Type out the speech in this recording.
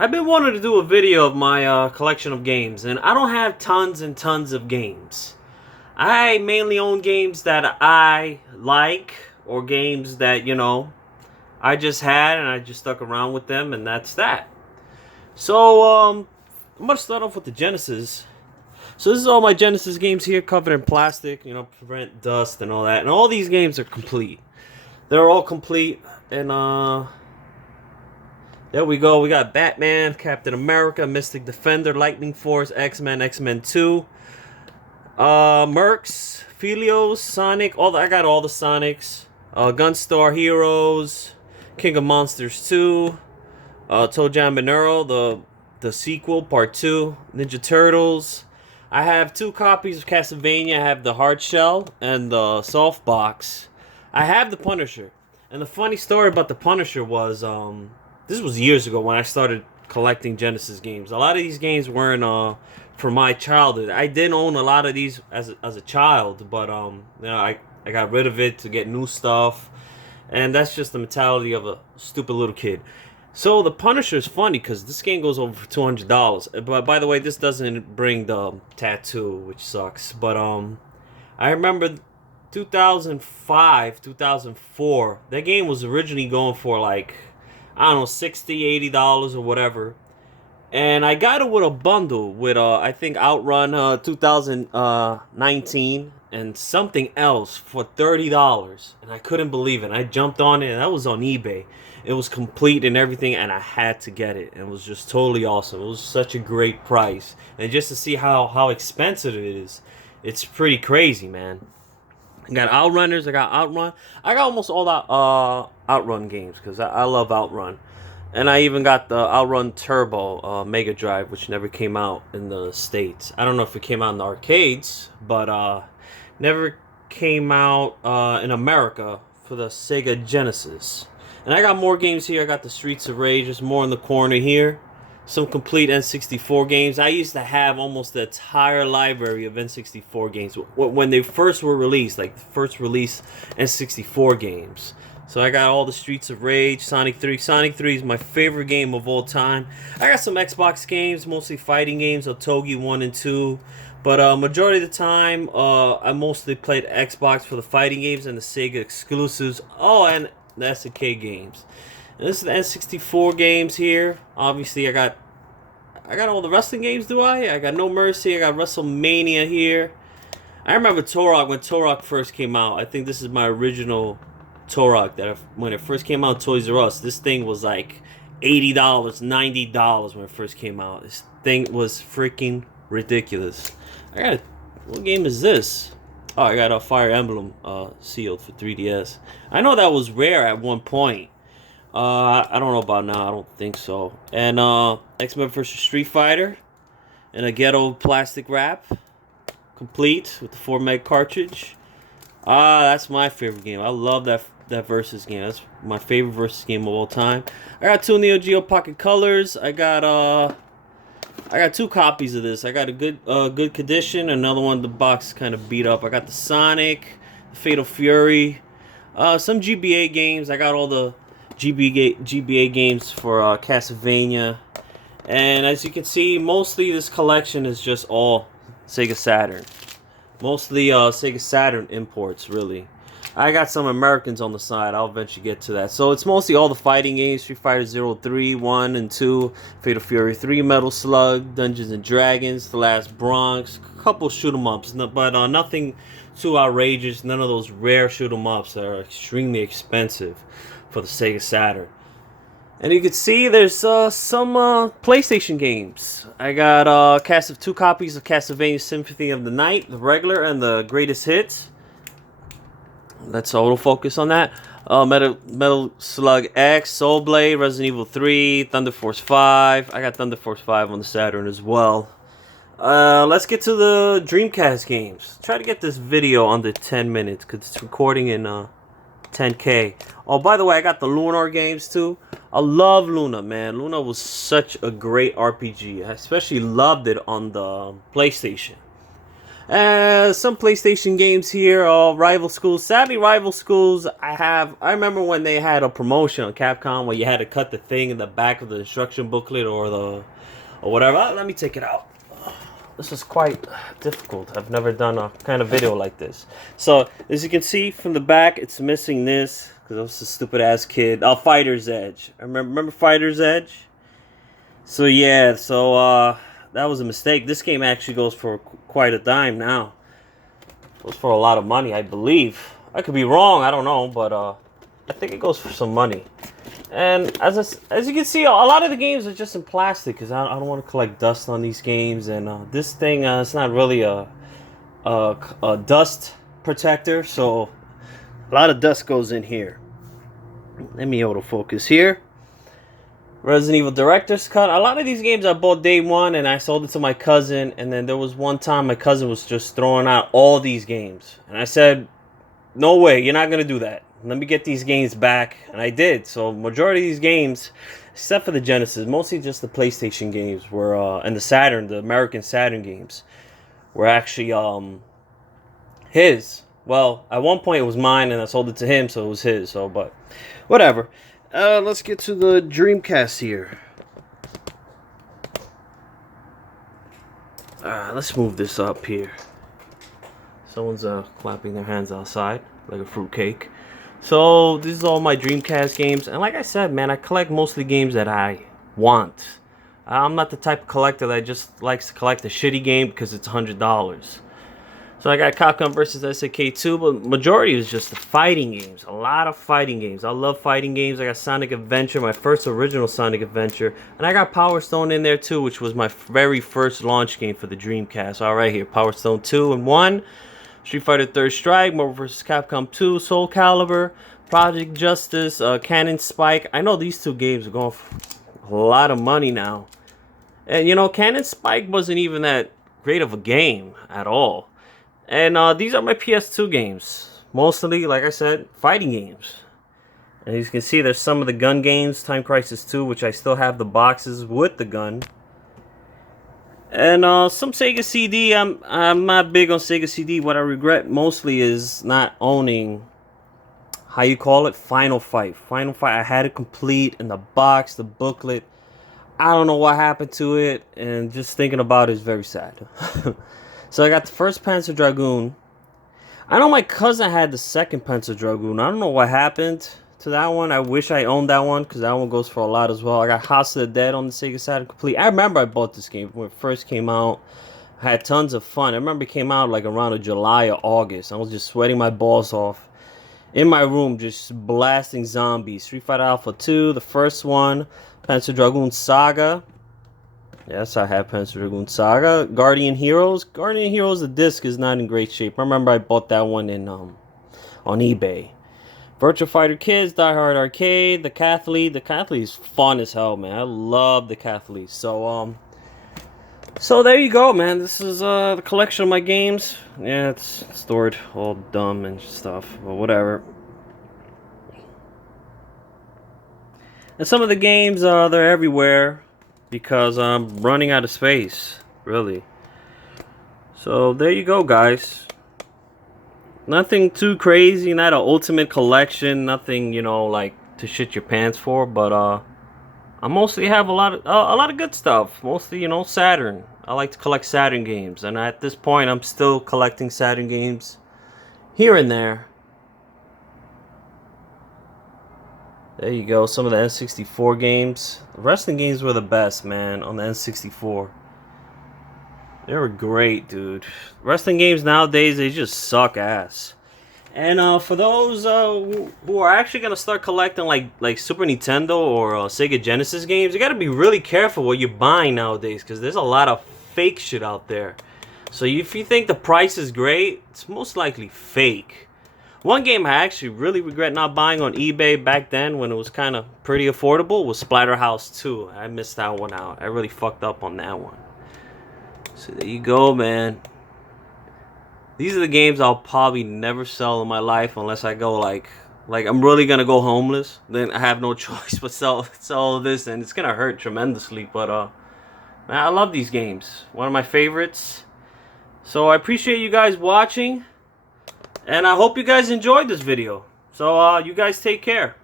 I've been wanting to do a video of my collection of games, and I don't have tons and tons of games. I mainly own games that I like, or games that, I just had and I just stuck around with them, and that's that. So, I'm going to start off with the Genesis. So this is all my Genesis games here, covered in plastic, prevent dust and all that. And all these games are complete. They're all complete, and there we go. We got Batman, Captain America, Mystic Defender, Lightning Force, X-Men, X-Men 2, Mercs, Felios, Sonic. I got all the Sonics. Gunstar Heroes, King of Monsters 2, Toe Jam and Earl, the sequel, Part 2, Ninja Turtles. I have 2 copies of Castlevania. I have the hard shell and the soft box. I have the Punisher. And the funny story about the Punisher was, this was years ago when I started collecting Genesis games. A lot of these games weren't from my childhood. I did own a lot of these as a child, but I got rid of it to get new stuff, and that's just the mentality of a stupid little kid. So the Punisher is funny because this game goes over for $200. But by the way, this doesn't bring the tattoo, which sucks. But I remember 2005, 2004. That game was originally going for like, I don't know, $60, $80 or whatever. And I got it with a bundle with, I think, Outrun 2019 and something else for $30. And I couldn't believe it. I jumped on it, and that was on eBay. It was complete and everything, and I had to get it. And it was just totally awesome. It was such a great price. And just to see how expensive it is, it's pretty crazy, man. I got Outrunners, I got Outrun. I got almost all the Outrun games because I love Outrun. And I even got the Outrun Turbo Mega Drive, which never came out in the States. I don't know if it came out in the arcades, but never came out in America for the Sega Genesis. And I got more games here. I got the Streets of Rage. There's more in the corner here. Some complete N64 games. I used to have almost the entire library of N64 games when they first were released, like the first release N64 games. So I got all the Streets of Rage, Sonic 3. Sonic 3 is my favorite game of all time. I got some Xbox games, mostly fighting games, Otogi 1 and 2. But majority of the time, I mostly played Xbox for the fighting games and the Sega exclusives. Oh, and the SNK games. And this is the N64 games here. Obviously, I got all the wrestling games, do I? I got No Mercy, I got WrestleMania here. I remember Turok when Turok first came out. I think this is my original Turok when it first came out, Toys R Us. This thing was like $80, $90 when it first came out. This thing was freaking ridiculous. What game is this? Oh, I got a Fire Emblem sealed for 3DS. I know that was rare at one point. I don't know about now. I don't think so. And X-Men vs. Street Fighter in a ghetto plastic wrap, complete with the 4 meg cartridge. That's my favorite game. I love that versus game. That's my favorite versus game of all time. I got 2 Neo Geo Pocket Colors. I got 2 copies of this. I got a good condition. Another one, the box kind of beat up. I got the Sonic, the Fatal Fury, some GBA games. I got all the GBA games for Castlevania. And as you can see, mostly this collection is just all Sega Saturn. Mostly Sega Saturn imports, really. I got some Americans on the side. I'll eventually get to that. So it's mostly all the fighting games. Street Fighter 03, 1 and 2. Fatal Fury 3, Metal Slug, Dungeons and Dragons, The Last Bronx. A couple shoot 'em ups, but nothing too outrageous. None of those rare shoot 'em ups that are extremely expensive for the Sega Saturn. And you can see there's some PlayStation games. I got 2 copies of Castlevania Symphony of the Night, the regular and the greatest hits. Let's autofocus on that. Metal Slug X, Soul Blade, Resident Evil 3, Thunder Force 5. I got Thunder Force 5 on the Saturn as well. Let's get to the Dreamcast games. Try to get this video under 10 minutes because it's recording in 10K. Oh, by the way, I got the Lunar games too. I love Luna, man. Luna was such a great RPG. I especially loved it on the PlayStation. Some PlayStation games here. Rival Schools. Sadly, Rival Schools. I remember when they had a promotion on Capcom where you had to cut the thing in the back of the instruction booklet or whatever. Let me take it out. This is quite difficult. I've never done a kind of video like this. So as you can see from the back, it's missing this because I was a stupid ass kid. Fighter's Edge. I remember Fighter's Edge. So yeah. That was a mistake. This game actually goes for quite a dime now. It goes for a lot of money, I believe. I could be wrong, I don't know, but I think it goes for some money. And as you can see, a lot of the games are just in plastic because I don't want to collect dust on these games. And this thing, it's not really a dust protector, so a lot of dust goes in here. Let me autofocus here. Resident Evil Director's Cut. A lot of these games I bought day one and I sold it to my cousin. And then there was one time my cousin was just throwing out all these games. And I said, no way, you're not going to do that. Let me get these games back. And I did. So majority of these games, except for the Genesis, mostly just the PlayStation games were, and the Saturn, the American Saturn games, were actually his. Well, at one point it was mine and I sold it to him, so it was his. So, but whatever. Let's get to the Dreamcast here. Let's move this up here. Someone's clapping their hands outside like a fruitcake. So this is all my Dreamcast games, and like I said, man, I collect mostly games that I want. I'm not the type of collector that just likes to collect a shitty game because it's $100. So I got Capcom vs. SNK 2, but majority is just the fighting games. A lot of fighting games. I love fighting games. I got Sonic Adventure, my first original Sonic Adventure. And I got Power Stone in there too, which was my very first launch game for the Dreamcast. All right, here, Power Stone 2 and 1. Street Fighter Third Strike, Marvel vs. Capcom 2, Soul Calibur, Project Justice, Cannon Spike. I know these two games are going for a lot of money now. And you know, Cannon Spike wasn't even that great of a game at all. And these are my PS2 games. Mostly, like I said, fighting games. And as you can see, there's some of the gun games. Time Crisis 2, which I still have the boxes with the gun. And some Sega CD. I'm not big on Sega CD. What I regret mostly is not owning, how you call it, Final Fight. Final Fight, I had it complete in the box, the booklet. I don't know what happened to it. And just thinking about it is very sad. So I got the first Panzer Dragoon. I know my cousin had the second Panzer Dragoon. I don't know what happened to that one. I wish I owned that one because that one goes for a lot as well. I got House of the Dead on the Sega Saturn complete. I remember I bought this game when it first came out. I had tons of fun. I remember it came out like around July or August. I was just sweating my balls off in my room, just blasting zombies. Street Fighter Alpha 2, the first one. Panzer Dragoon Saga. Yes, I have Panzer Dragoon Saga. Guardian Heroes. Guardian Heroes, the disc is not in great shape. I remember I bought that one in on eBay. Virtua Fighter Kids, Die Hard Arcade, the Cathlete. The Cathlete is fun as hell, man. I love the Cathlete. So there you go, man. This is the collection of my games. Yeah, it's stored all dumb and stuff, but whatever. And some of the games, they're everywhere. Because I'm running out of space, really. So there you go, guys. Nothing too crazy, not an ultimate collection, nothing, you know, like to shit your pants for. But I mostly have a lot of good stuff. Mostly, you know, Saturn. I like to collect Saturn games, and at this point, I'm still collecting Saturn games here and there. There you go, some of the N64 games. The wrestling games were the best, man, on the N64. They were great, dude. Wrestling games nowadays, they just suck ass. And for those who are actually going to start collecting like Super Nintendo or Sega Genesis games, you got to be really careful what you're buying nowadays, because there's a lot of fake shit out there. So if you think the price is great, it's most likely fake. One game I actually really regret not buying on eBay back then when it was kind of pretty affordable was Splatterhouse 2. I missed that one out. I really fucked up on that one. So there you go, man. These are the games I'll probably never sell in my life unless I go like I'm really gonna go homeless. Then I have no choice but sell this, and it's gonna hurt tremendously. But man, I love these games. One of my favorites. So I appreciate you guys watching, and I hope you guys enjoyed this video. So you guys take care.